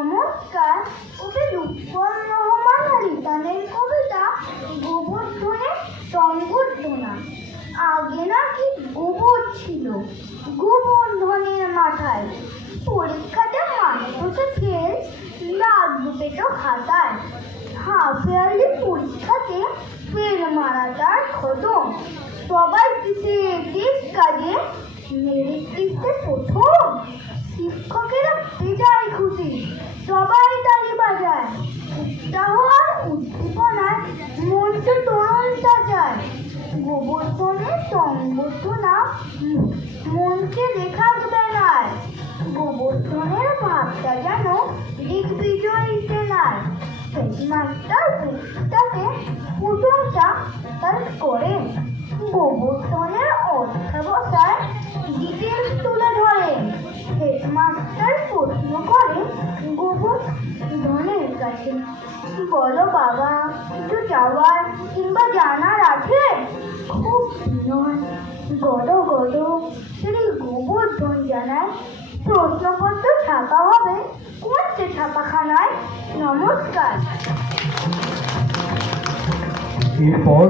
নমস্কার। কবি লুৎফর রহমান রিতানের কবিতা গোবর্ধনের সংবর্ধনা আগে নাকি গোবর ছিল গোবর্ধনের মাথায়। পরীক্ষাতে মাস্টারকে ফেল লাগবে তো খাতায়। হাফ ইয়ারলি পরীক্ষাতে ফেল মারা তার খতম। সবাই কিসে দিক কাজে মেরিট লিস্টে প্রথম। শিক্ষকেরা বেজায় খুশি সবাই তালি বাজায় উৎসাহ আর উদ্দীপনায় মঞ্চ তরুণতা যায় গোবর্ধনের সংবর্ধনা উম, মনকে দেখাবে না গোবর্ধনের ভাবটা যেন দিগ্বিজয়ী সেনার হেডমাস্টার বুকটাকে প্রশংসা তার করেন গোবর্ধনের অধ্যাবসায় ডিটেলস তুলে ধরেন হেডমাস্টার প্রশ্ন করে গোবর্ধনের কাছে বলো বাবা? কিছু যাওয়ার কিংবা জানার আছে? খুব নয়। গদ গদ শ্রী গোবর্ধন জানায়। প্রশ্নপত্র ছাপা হবে কোন সে ছাপাখানায়? নমস্কার। এরপর